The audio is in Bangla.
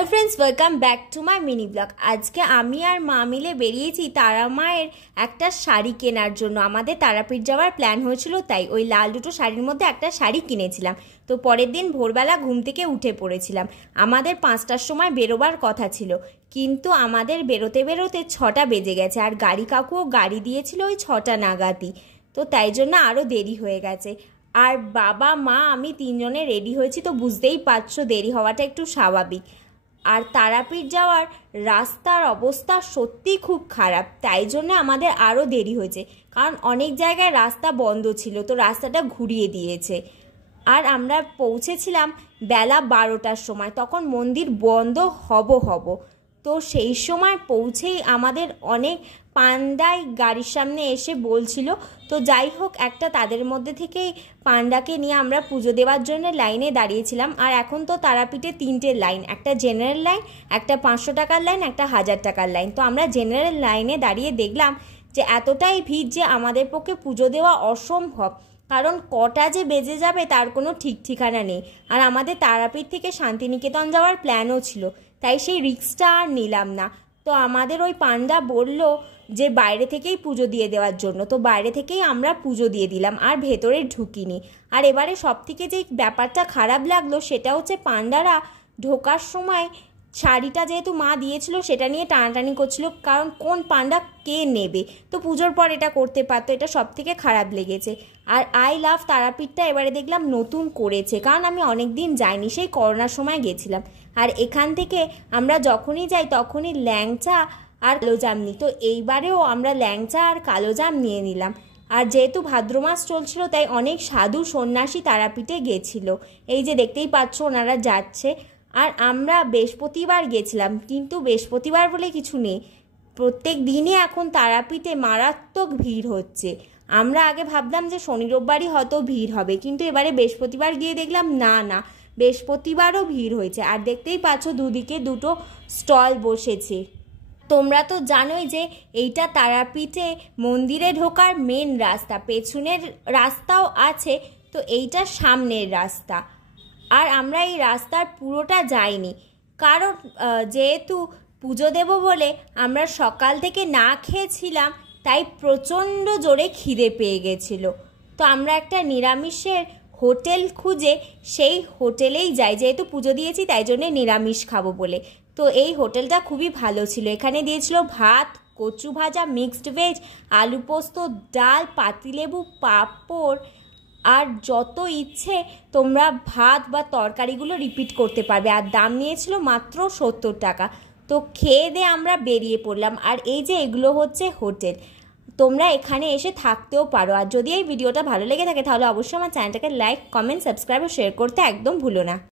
तो friends welcome back to my mini blog. आज के आमी और मा मिले बेरिয়েছি তারা মায়ের একটা শাড়ি কেনার জন্য। আমাদের তারাপীঠ যাওয়ার প্ল্যান হয়েছিল, তাই ওই লাল দুটো শাড়ির মধ্যে একটা শাড়ি কিনেছিলাম। তো পরের দিন ভোরবেলা ঘুম থেকে উঠে পড়েছিলাম। আমাদের 5টার সময় বেরোবার কথা ছিল, কিন্তু আমাদের বেরোতে বেরোতে 6টা বেজে গেছে, আর গাড়ি কাকুও গাড়ি দিয়েছিল ওই 6টা নাগাদই। তো তাই জন্য আরও দেরি হয়ে গেছে। আর বাবা মা আমি তিনজনে রেডি হয়েছি, তো বুঝতেই পারছো দেরি হওয়াটা একটু স্বাভাবিক। আর তারাপীঠ যাওয়ার রাস্তার অবস্থা সত্যি খুব খারাপ, তাই জন্য আমাদের আরও দেরি হয়েছে, কারণ অনেক জায়গায় রাস্তা বন্ধ ছিল, তো রাস্তাটা ঘুরিয়ে দিয়েছে। আর আমরা পৌঁছেছিলাম বেলা 12টার সময়, তখন মন্দির বন্ধ হব। তো সেই সময় পৌঁছেই আমাদের অনেক পান্ডাই গাড়ির সামনে এসে বলছিল। তো যাই হোক, একটা তাদের মধ্যে থেকেই পান্ডাকে নিয়ে আমরা পুজো দেওয়ার জন্য লাইনে দাঁড়িয়েছিলাম। আর এখন তো তারাপীঠে 3টে লাইন, একটা জেনারেল লাইন, একটা 500 টাকার লাইন, একটা 1000 টাকার লাইন। তো আমরা জেনারেল লাইনে দাঁড়িয়ে দেখলাম যে এতটাই ভিড় যে আমাদের পক্ষে পুজো দেওয়া অসম্ভব, কারণ কটা যে বেজে যাবে তার কোনো ঠিক ঠিকানা নেই। আর আমাদের তারাপীঠ থেকে শান্তিনিকেতন যাওয়ার প্ল্যানও ছিল, তাই সেই রিস্কটা আর নিলাম না। তো আমাদের ওই পান্ডা বলল যে বাইরে থেকেই পুজো দিয়ে দেওয়ার জন্য, তো বাইরে থেকেই আমরা পুজো দিয়ে দিলাম, আর ভেতরে ঢুকিনি। আর এবারে সব থেকে যে ব্যাপারটা খারাপ লাগলো সেটা হচ্ছে পান্ডারা ঢোকার সময় শাড়িটা যেহেতু মা দিয়েছিল সেটা নিয়ে টানাটানি করছিল, কারণ কোন পান্ডা কে নেবে। তো পুজোর পর এটা করতে পারতো, এটা সব থেকে খারাপ লেগেছে। আর আই লাভ তারাপীঠটা এবারে দেখলাম নতুন করেছে, কারণ আমি অনেক দিন যাইনি, সেই করোনার সময় গেছিলাম। আর এখান থেকে আমরা যখনই যাই তখনই ল্যাংচা আর কালোজাম নিই, তো এইবারেও আমরা ল্যাংচা আর কালোজাম নিয়ে নিলাম। আর যেহেতু ভাদ্র মাস চলছিল, তাই অনেক সাধু সন্ন্যাসী তারাপীঠে গেছিল, এই যে দেখতেই পাচ্ছ ওনারা যাচ্ছে। আর আমরা বৃহস্পতিবার গেছিলাম, কিন্তু বৃহস্পতিবার বলে কিছু নেই, প্রত্যেক দিনই এখন তারাপীঠে মারাত্মক ভিড় হচ্ছে। আমরা আগে ভাবলাম যে শনি রোববারই হয়তো ভিড় হবে, কিন্তু এবারে বৃহস্পতিবার গিয়ে দেখলাম না, বৃহস্পতিবারও ভিড় হয়েছে। আর দেখতেই পাচ্ছ দুদিকে দুটো স্টল বসেছে। তোমরা তো জানোই যে এইটা তারাপীঠে মন্দিরে ঢোকার মেন রাস্তা, পেছনের রাস্তাও আছে, তো এইটা সামনের রাস্তা। আর আমরা এই রাস্তার পুরোটা যাইনি, কারণ যেহেতু পুজো দেব বলে আমরা সকাল থেকে না খেয়েছিলাম, তাই প্রচণ্ড জোরে খিদে পেয়ে গেছিল। তো আমরা একটা নিরামিষের হোটেল খুঁজে সেই হোটেলেই যাই, যেহেতু পুজো দিয়েছি তাই জন্য নিরামিষ খাবো বলে। তো এই হোটেলটা খুবই ভালো ছিল, এখানে দিয়েছিল ভাত, কচু ভাজা, মিক্সড ভেজ, আলু পোস্ত, ডাল, পাতিলেবু, পাঁপড়, আর যত ইচ্ছে তোমরা ভাত বা তরকারিগুলো রিপিট করতে পারবে। আর দাম নিয়েছিল মাত্র 70 টাকা। তো খেয়ে দিয়ে আমরা বেরিয়ে পড়লাম। আর এই যে এগুলো হচ্ছে হোটেল, তোমরা এখানে এসে থাকতেও পারো। আর যদি এই ভিডিওটা ভালো লেগে থাকে তাহলে অবশ্যই আমার চ্যানেলটাকে লাইক, কমেন্ট, সাবস্ক্রাইব ও শেয়ার করতে একদম ভুলো না।